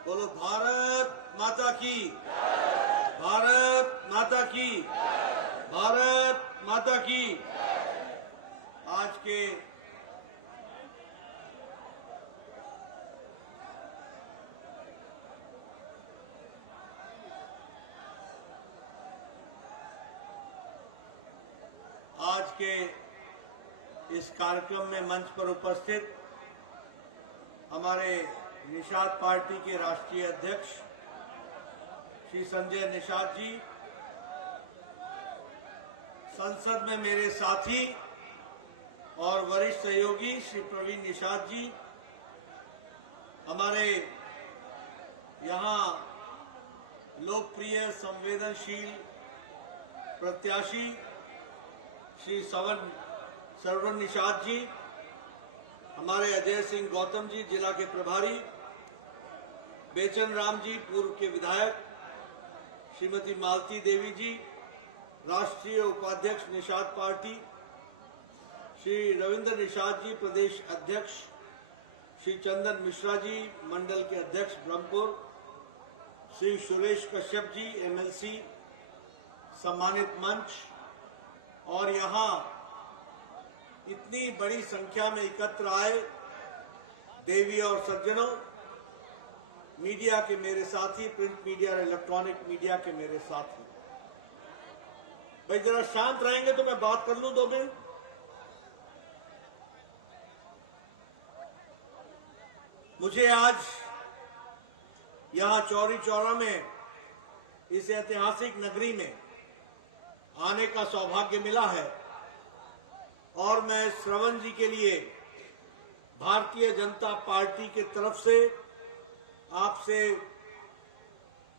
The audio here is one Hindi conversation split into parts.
बोलो भारत माता की, भारत माता की, भारत माता की। आज के इस कार्यक्रम में मंच पर उपस्थित हमारे निषाद पार्टी के राष्ट्रीय अध्यक्ष श्री संजय निषाद जी, संसद में मेरे साथी और वरिष्ठ सहयोगी श्री प्रवीण निषाद जी, हमारे यहाँ लोकप्रिय संवेदनशील प्रत्याशी श्री सरवण निषाद जी, हमारे अजय सिंह गौतम जी जिला के प्रभारी, बेचन राम जी पूर्व के विधायक, श्रीमती मालती देवी जी राष्ट्रीय उपाध्यक्ष निषाद पार्टी, श्री रविंद्र निषाद जी प्रदेश अध्यक्ष, श्री चंदन मिश्रा जी मंडल के अध्यक्ष ब्रह्मपुर, श्री सुरेश कश्यप जी एमएलसी सम्मानित मंच, और यहाँ इतनी बड़ी संख्या में एकत्र आए देवी और सज्जनों, मीडिया के मेरे साथी, प्रिंट मीडिया और इलेक्ट्रॉनिक मीडिया के मेरे साथी, भाई जरा शांत रहेंगे तो मैं बात कर लूं 2 मिनट। मुझे आज यहां चौरी चौरा में इस ऐतिहासिक नगरी में आने का सौभाग्य मिला है और मैं श्रवण जी के लिए भारतीय जनता पार्टी के तरफ से आपसे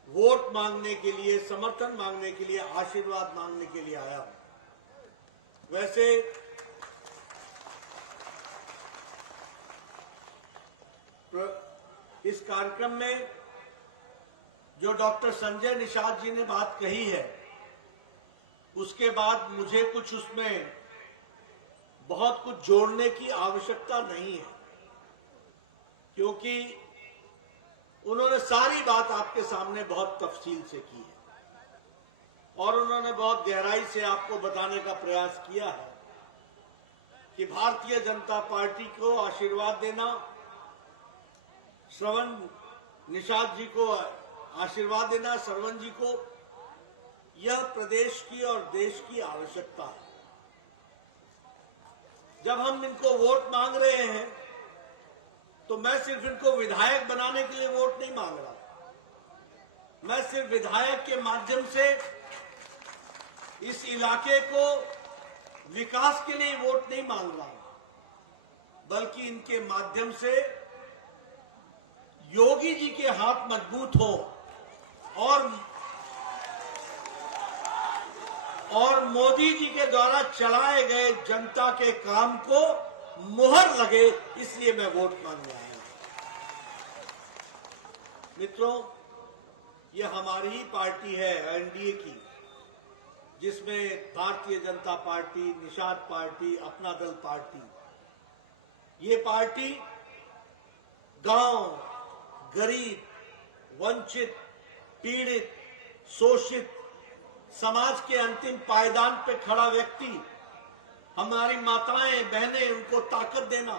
वोट मांगने के लिए, समर्थन मांगने के लिए, आशीर्वाद मांगने के लिए आया हूं। वैसे इस कार्यक्रम में जो डॉक्टर संजय निषाद जी ने बात कही है, उसके बाद मुझे कुछ उसमें बहुत कुछ जोड़ने की आवश्यकता नहीं है, क्योंकि उन्होंने सारी बात आपके सामने बहुत तफसील से की है और उन्होंने बहुत गहराई से आपको बताने का प्रयास किया है कि भारतीय जनता पार्टी को आशीर्वाद देना, श्रवण निषाद जी को आशीर्वाद देना, सरवण जी को, यह प्रदेश की और देश की आवश्यकता है। जब हम इनको वोट मांग रहे हैं तो मैं सिर्फ इनको विधायक बनाने के लिए वोट नहीं मांग रहा, मैं सिर्फ विधायक के माध्यम से इस इलाके को विकास के लिए वोट नहीं मांग रहा, बल्कि इनके माध्यम से योगी जी के हाथ मजबूत हो और मोदी जी के द्वारा चलाए गए जनता के काम को मुहर लगे, इसलिए मैं वोट मांगने आया हूं। मित्रों, यह हमारी ही पार्टी है एनडीए की, जिसमें भारतीय जनता पार्टी, निषाद पार्टी, अपना दल पार्टी, ये पार्टी गांव, गरीब, वंचित, पीड़ित, शोषित, समाज के अंतिम पायदान पे खड़ा व्यक्ति, हमारी माताएं बहनें, उनको ताकत देना,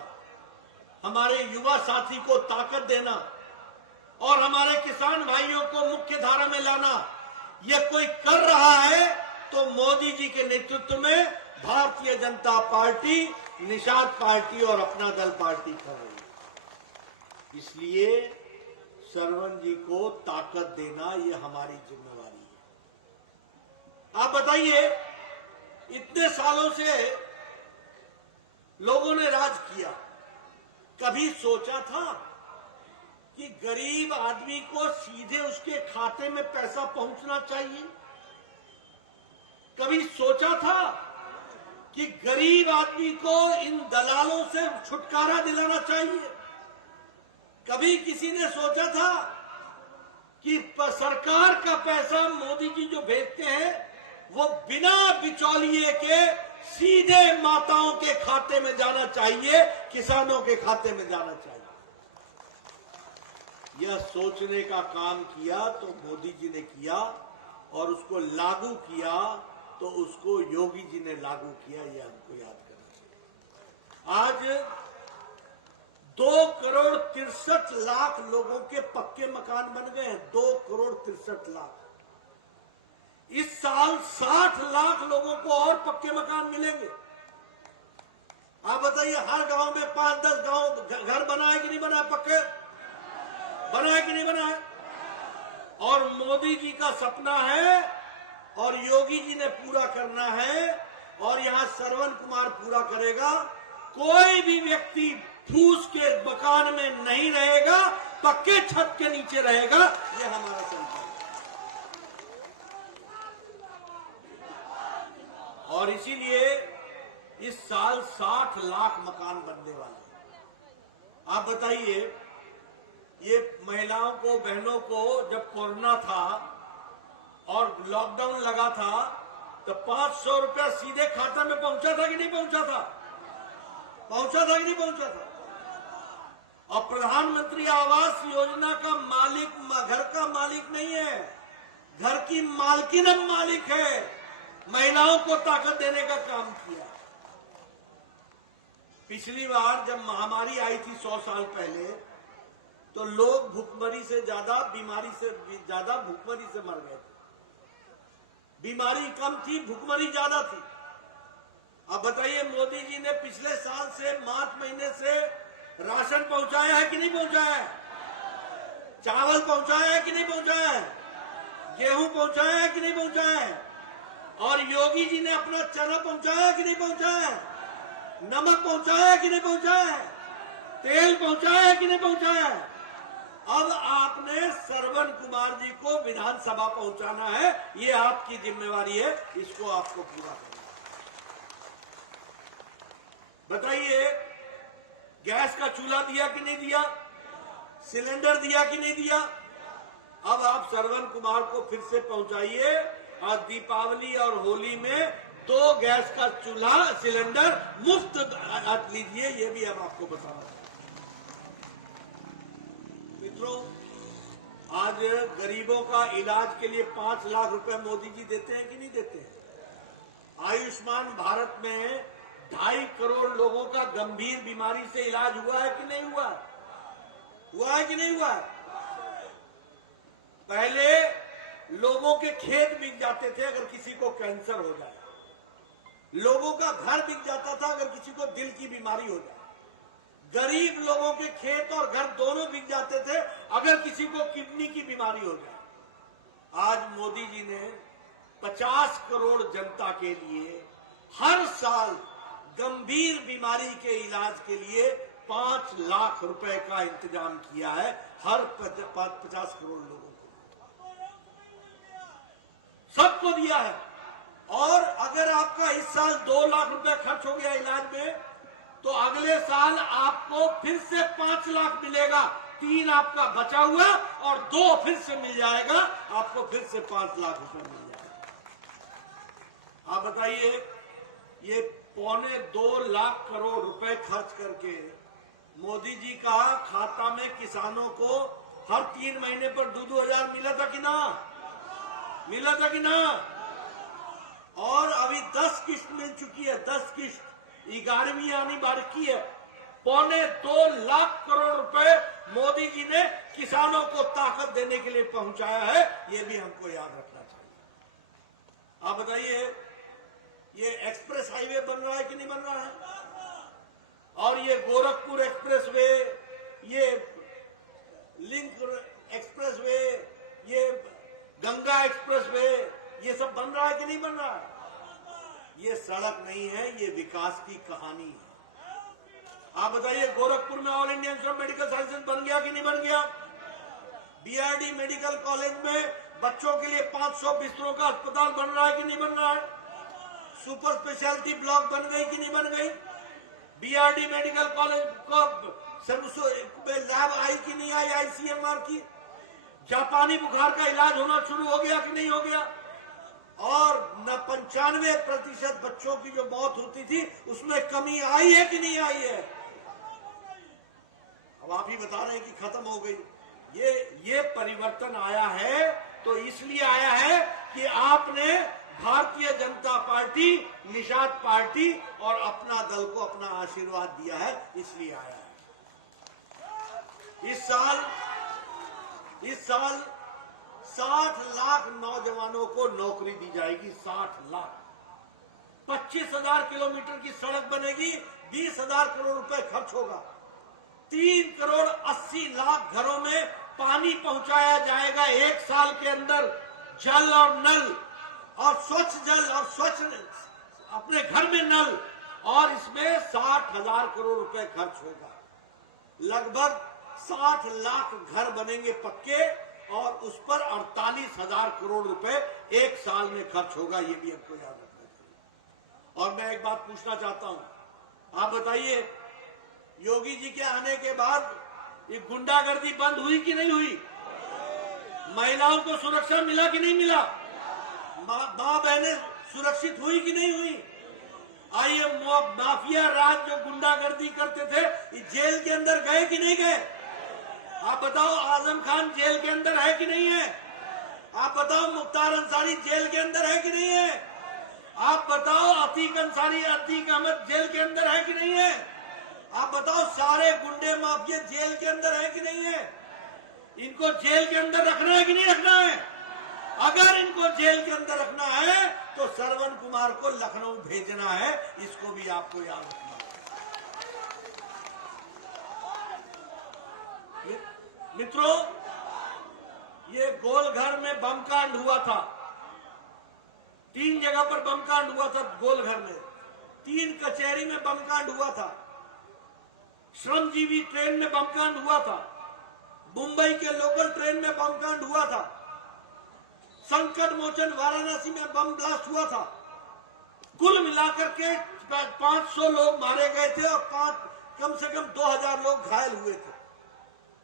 हमारे युवा साथी को ताकत देना और हमारे किसान भाइयों को मुख्य धारा में लाना, यह कोई कर रहा है तो मोदी जी के नेतृत्व में भारतीय जनता पार्टी, निषाद पार्टी और अपना दल पार्टी कर रही है। इसलिए सरवण जी को ताकत देना यह हमारी जिम्मेवारी है। आप बताइए, इतने सालों से लोगों ने राज किया, कभी सोचा था कि गरीब आदमी को सीधे उसके खाते में पैसा पहुंचना चाहिए? कभी सोचा था कि गरीब आदमी को इन दलालों से छुटकारा दिलाना चाहिए? कभी किसी ने सोचा था कि सरकार का पैसा मोदी जी जो भेजते हैं वो बिना बिचौलिए के सीधे माताओं के खाते में जाना चाहिए, किसानों के खाते में जाना चाहिए? यह सोचने का काम किया तो मोदी जी ने किया, और उसको लागू किया तो उसको योगी जी ने लागू किया। यह हमको याद करना चाहिए। आज 2,63,00,000 लोगों के पक्के मकान बन गए हैं। 2,63,00,000। इस साल 60 लाख लोगों को और पक्के मकान मिलेंगे। आप बताइए, हर गांव में 5-10 गांव घर बना है कि नहीं बना है? पक्के बना है कि नहीं बना है? और मोदी जी का सपना है और योगी जी ने पूरा करना है, और यहां श्रवण कुमार पूरा करेगा। कोई भी व्यक्ति फूस के मकान में नहीं रहेगा, पक्के छत के नीचे रहेगा। यह हमारा संकल्प है। और इसीलिए इस साल 60 लाख मकान बनने वाले हैं। आप बताइए, ये महिलाओं को, बहनों को जब कोरोना था और लॉकडाउन लगा था तो 500 रुपया सीधे खाता में पहुंचा था कि नहीं पहुंचा था? पहुंचा था कि नहीं पहुंचा था? और प्रधानमंत्री आवास योजना का मालिक घर का मालिक नहीं है, घर की मालकिन अब मालिक है। महिलाओं को ताकत देने का काम किया। पिछली बार जब महामारी आई थी 100 साल पहले, तो लोग भूखमरी से ज्यादा, बीमारी से ज्यादा भूखमरी से मर गए थे। बीमारी कम थी, भूखमरी ज्यादा थी। अब बताइए, मोदी जी ने पिछले साल से, मार्च महीने से राशन पहुंचाया है कि नहीं पहुंचाया है? चावल पहुंचाया है कि नहीं पहुंचाया है? गेहूं पहुंचाया है कि नहीं पहुंचाया है? और योगी जी ने अपना चना पहुंचाया है कि नहीं पहुंचाया है? नमक पहुंचाया है कि नहीं पहुंचाया है? तेल पहुंचाया है कि नहीं पहुंचाया है? अब आपने श्रवण कुमार जी को विधानसभा पहुंचाना है। ये आपकी जिम्मेवारी है, इसको आपको पूरा करना है। बताइए, गैस का चूल्हा दिया कि नहीं दिया? सिलेंडर दिया कि नहीं दिया? अब आप श्रवण कुमार को फिर से पहुंचाइए, और दीपावली और होली में 2 गैस का चूल्हा, सिलेंडर मुफ्त लीजिए। ये भी हम आपको बताना चाहते हैं। मित्रों, आज गरीबों का इलाज के लिए 5 लाख रुपए मोदी जी देते हैं कि नहीं देते हैं? आयुष्मान भारत में 2.5 करोड़ लोगों का गंभीर बीमारी से इलाज हुआ है कि नहीं हुआ? हुआ है कि नहीं हुआ? पहले लोगों के खेत बिक जाते थे अगर किसी को कैंसर हो जाए, लोगों का घर बिक जाता था अगर किसी को दिल की बीमारी हो जाए, गरीब लोगों के खेत और घर दोनों बिक जाते थे अगर किसी को किडनी की बीमारी हो जाए। आज मोदी जी ने 50 करोड़ जनता के लिए हर साल गंभीर बीमारी के इलाज के लिए 5 लाख रुपए का इंतजाम किया है, हर 50 करोड़ लोगों को, सबको दिया है। और अगर आपका इस साल 2 लाख रुपए खर्च हो गया इलाज में, तो अगले साल आपको फिर से 5 लाख मिलेगा। 3 आपका बचा हुआ और 2 फिर से मिल जाएगा, आपको फिर से 5 लाख रुपए मिल जाएगा। आप बताइए, ये 1.25 लाख करोड़ रुपए खर्च करके मोदी जी का खाता में किसानों को हर 3 महीने पर 2,000 मिला था कि ना? मिला था कि ना? और अभी 10 किस्त मिल चुकी है। 10 किस्त, 11वीं आनी बाकी है। 1.25 लाख करोड़ रुपए मोदी जी ने किसानों को ताकत देने के लिए पहुंचाया है। ये भी हमको याद रखना चाहिए। आप बताइए, ये एक्सप्रेस हाईवे बन रहा है कि नहीं बन रहा है? और ये गोरखपुर एक्सप्रेस वे, ये लिंक एक्सप्रेस वे, ये गंगा एक्सप्रेस वे, ये सब बन रहा है कि नहीं बन रहा है? ये सड़क नहीं है, ये विकास की कहानी है। आप बताइए, गोरखपुर में all India institute of medical sciences बन गया कि नहीं बन गया? बीआरडी मेडिकल कॉलेज में बच्चों के लिए 500 बिस्तरों का अस्पताल बन रहा है कि नहीं बन रहा है? सुपर स्पेशलिटी ब्लॉक बन गई कि नहीं बन गई? बीआरडी मेडिकल कॉलेज को लैब आई कि नहीं आई, आईसीएमआर की? जापानी बुखार का इलाज होना शुरू हो गया कि नहीं हो गया? और 95% बच्चों की जो मौत होती थी उसमें कमी आई है कि नहीं आई है? अब आप ही बता रहे हैं कि खत्म हो गई। ये परिवर्तन आया है तो इसलिए आया है कि आपने भारतीय जनता पार्टी, निषाद पार्टी और अपना दल को अपना आशीर्वाद दिया है, इसलिए आया है। इस साल 60 लाख नौजवानों को नौकरी दी जाएगी। 60 लाख, 25,000 किलोमीटर की सड़क बनेगी, 20,000 करोड़ रुपए खर्च होगा। 3 करोड़ 80 लाख घरों में पानी पहुंचाया जाएगा एक साल के अंदर। जल और नल और स्वच्छ जल और स्वच्छ अपने घर में नल, और इसमें 60,000 करोड़ रुपए खर्च होगा। लगभग 60 लाख घर बनेंगे पक्के और उस पर 48,000 करोड़ रुपए एक साल में खर्च होगा। ये भी हमको याद रखना चाहिए। और मैं एक बात पूछना चाहता हूं, आप बताइए, योगी जी के आने के बाद ये गुंडागर्दी बंद हुई कि नहीं हुई? महिलाओं को सुरक्षा मिला कि नहीं मिला? माँ बहनें सुरक्षित हुई कि नहीं हुई? आइए, माफिया राज जो गुंडागर्दी करते थे, जेल के अंदर गए कि नहीं गए? आप बताओ, आजम खान जेल के अंदर है कि नहीं है? आप बताओ, मुख्तार अंसारी जेल के अंदर है कि नहीं है? आप बताओ, अतीक अंसारी, अतीक अहमद जेल के अंदर है कि नहीं है? आप बताओ, सारे गुंडे माफिया जेल के अंदर है कि नहीं है? इनको जेल के अंदर रखना है कि नहीं रखना है? अगर इनको जेल के अंदर रखना है तो श्रवण कुमार को लखनऊ भेजना है। इसको भी आपको याद रखना है। मित्रों, ये गोलघर में बम कांड हुआ था। 3 जगह पर बम कांड हुआ था गोलघर में। 3 कचहरी में बम कांड हुआ था। श्रमजीवी ट्रेन में बम कांड हुआ था। मुंबई के लोकल ट्रेन में बम कांड हुआ था। संकट मोचन वाराणसी में बम ब्लास्ट हुआ था। कुल मिलाकर के 500 लोग मारे गए थे और कम से कम 2000 लोग घायल हुए थे।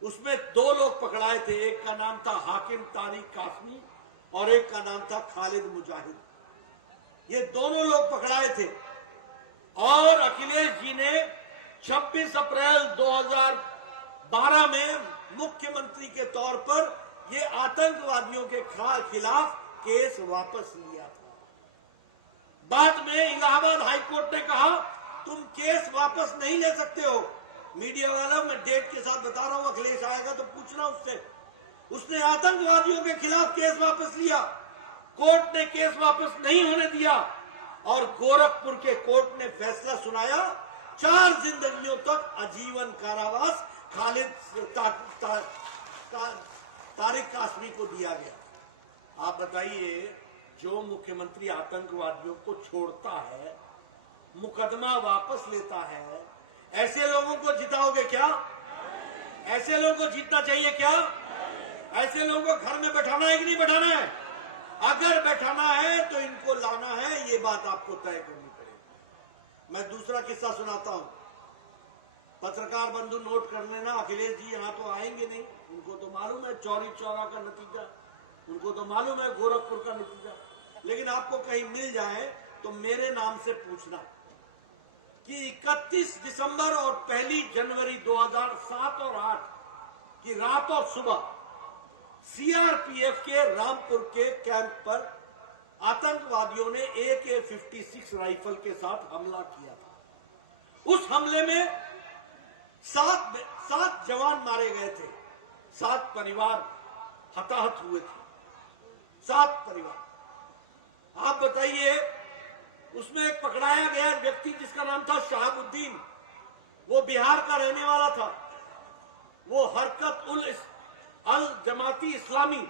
उसमें 2 लोग पकड़ाए थे। एक का नाम था हाकिम तारिक कासमी और एक का नाम था खालिद मुजाहिद। ये दोनों लोग पकड़ाए थे। और अखिलेश जी ने 26 अप्रैल 2012 में मुख्यमंत्री के तौर पर ये आतंकवादियों के खिलाफ केस वापस लिया था। बाद में इलाहाबाद हाईकोर्ट ने कहा तुम केस वापस नहीं ले सकते हो। मीडिया वाला, मैं डेट के साथ बता रहा हूं, अखिलेश आएगा तो पूछना उससे। उसने आतंकवादियों के खिलाफ केस वापस लिया। कोर्ट ने केस वापस नहीं होने दिया और गोरखपुर के कोर्ट ने फैसला सुनाया, 4 जिंदगियों तक आजीवन कारावास खालिद तारिक कासमी को दिया गया। आप बताइए, जो मुख्यमंत्री आतंकवादियों को छोड़ता है, मुकदमा वापस लेता है, ऐसे लोगों को जिताओगे क्या? ऐसे लोगों को जीतना चाहिए क्या? ऐसे लोगों को घर में बैठाना है कि नहीं बैठाना है? अगर बैठाना है तो इनको लाना है, ये बात आपको तय करनी पड़ेगी। मैं दूसरा किस्सा सुनाता हूं। पत्रकार बंधु नोट कर लेना, अखिलेश जी यहां तो आएंगे नहीं, उनको तो मालूम है चौरी चौरा का नतीजा, उनको तो मालूम है गोरखपुर का नतीजा। लेकिन आपको कहीं मिल जाए तो मेरे नाम से पूछना कि 31 दिसंबर और 1 जनवरी 2007 और 8 की रात और सुबह सीआरपीएफ के रामपुर के कैंप पर आतंकवादियों ने AK-56 राइफल के साथ हमला किया था। उस हमले में 7 जवान मारे गए थे, 7 परिवार हताहत हुए थे। 7 परिवार। आप बताइए, उसमें एक पकड़ाया गया व्यक्ति जिसका नाम था शहाबुद्दीन, वो बिहार का रहने वाला था। वो हरकत उल अल जमाती इस्लामी,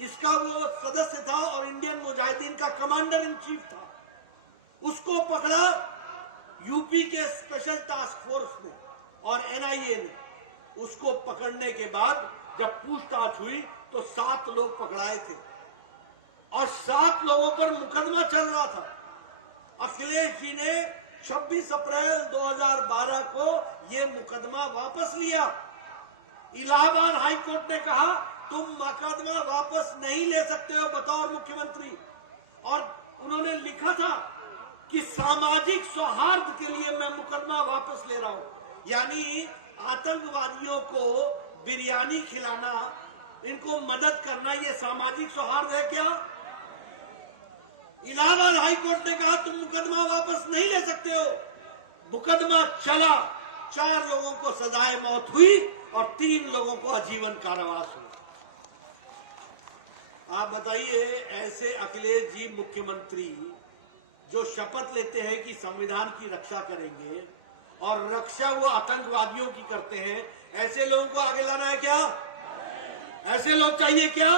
इसका वो सदस्य था और इंडियन मुजाहिदीन का कमांडर इन चीफ था। उसको पकड़ा यूपी के स्पेशल टास्क फोर्स ने और एनआईए ने। उसको पकड़ने के बाद जब पूछताछ हुई तो 7 लोग पकड़ाए थे और 7 लोगों पर मुकदमा चल रहा था। अखिलेश जी ने 26 अप्रैल 2012 को ये मुकदमा वापस लिया। इलाहाबाद हाईकोर्ट ने कहा तुम मुकदमा वापस नहीं ले सकते हो बतौर मुख्यमंत्री, और उन्होंने लिखा था कि सामाजिक सौहार्द के लिए मैं मुकदमा वापस ले रहा हूं। यानी आतंकवादियों को बिरयानी खिलाना, इनको मदद करना, ये सामाजिक सौहार्द है क्या? इलाहाबाद हाई कोर्ट ने कहा तुम मुकदमा वापस नहीं ले सकते हो। मुकदमा चला, 4 लोगों को सजाए मौत हुई और 3 लोगों को आजीवन कारावास हुआ। आप बताइए, ऐसे अखिलेश जी मुख्यमंत्री जो शपथ लेते हैं कि संविधान की रक्षा करेंगे और रक्षा वो आतंकवादियों की करते हैं, ऐसे लोगों को आगे लाना है क्या? ऐसे लोग चाहिए क्या?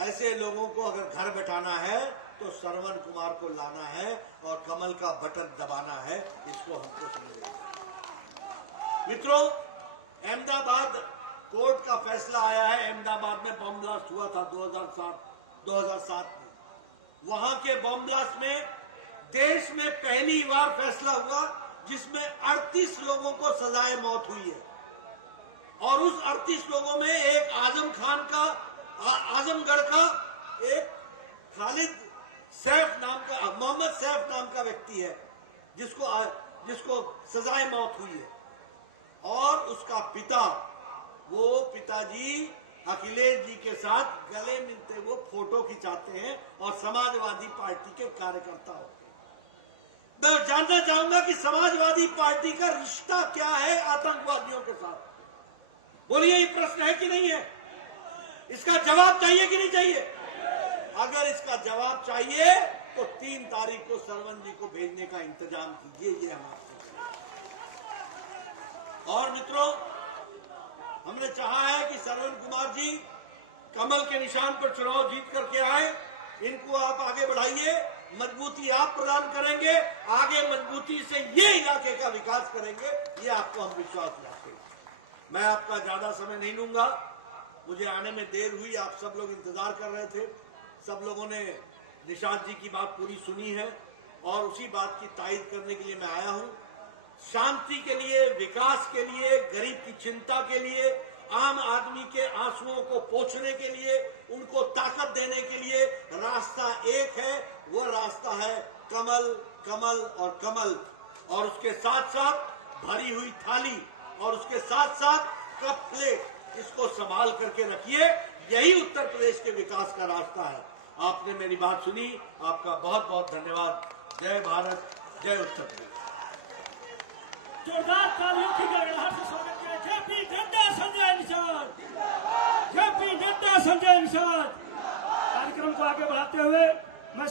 ऐसे लोगों को अगर घर बैठाना है तो श्रवण कुमार को लाना है और कमल का बटन दबाना है, इसको हमको समझना है। मित्रों, अहमदाबाद कोर्ट का फैसला आया है। अहमदाबाद में बम ब्लास्ट हुआ था 2007 में। वहां के बम ब्लास्ट में देश में पहली बार फैसला हुआ जिसमें 38 लोगों को सजाए मौत हुई है और उस 38 लोगों में एक आजमगढ़ का एक खालिद सैफ नाम का, मोहम्मद सैफ नाम का व्यक्ति है जिसको सजाए मौत हुई है। और उसका पिताजी अखिलेश जी के साथ गले मिलते वो फोटो खिंचाते हैं और समाजवादी पार्टी के कार्यकर्ता होते हैं। मैं जानना चाहूंगा कि समाजवादी पार्टी का रिश्ता क्या है आतंकवादियों के साथ? बोलिए, ये प्रश्न है कि नहीं है? इसका जवाब चाहिए कि नहीं चाहिए? अगर इसका जवाब चाहिए तो 3 तारीख को श्रवण जी को भेजने का इंतजाम कीजिए, ये हम आपसे। और मित्रों, हमने चाहा है कि श्रवण कुमार जी कमल के निशान पर चुनाव जीत करके आए। इनको आप आगे बढ़ाइए, मजबूती आप प्रदान करेंगे, आगे मजबूती से ये इलाके का विकास करेंगे, ये आपको हम विश्वास दिलाते हैं। मैं आपका ज्यादा समय नहीं लूंगा, मुझे आने में देर हुई, आप सब लोग इंतजार कर रहे थे। सब लोगों ने निशांत जी की बात पूरी सुनी है और उसी बात की तायद करने के लिए मैं आया हूं। शांति के लिए, विकास के लिए, गरीब की चिंता के लिए, आम आदमी के आंसुओं को पोंछने के लिए, उनको ताकत देने के लिए रास्ता एक है, वो रास्ता है कमल, कमल और कमल। और उसके साथ साथ भरी हुई थाली और उसके साथ साथ कप प्लेट, इसको संभाल करके रखिए। यही उत्तर प्रदेश के विकास का रास्ता है। आपने मेरी बात सुनी, आपका बहुत बहुत धन्यवाद। जय भारत, जय उत्तर प्रदेश। जोरदार तालियों की गड़गड़ाहट से स्वागत किया। JP Nadda Sanjay Nishad, JP Nadda Sanjay Nishad. कार्यक्रम को आगे बढ़ाते हुए मैं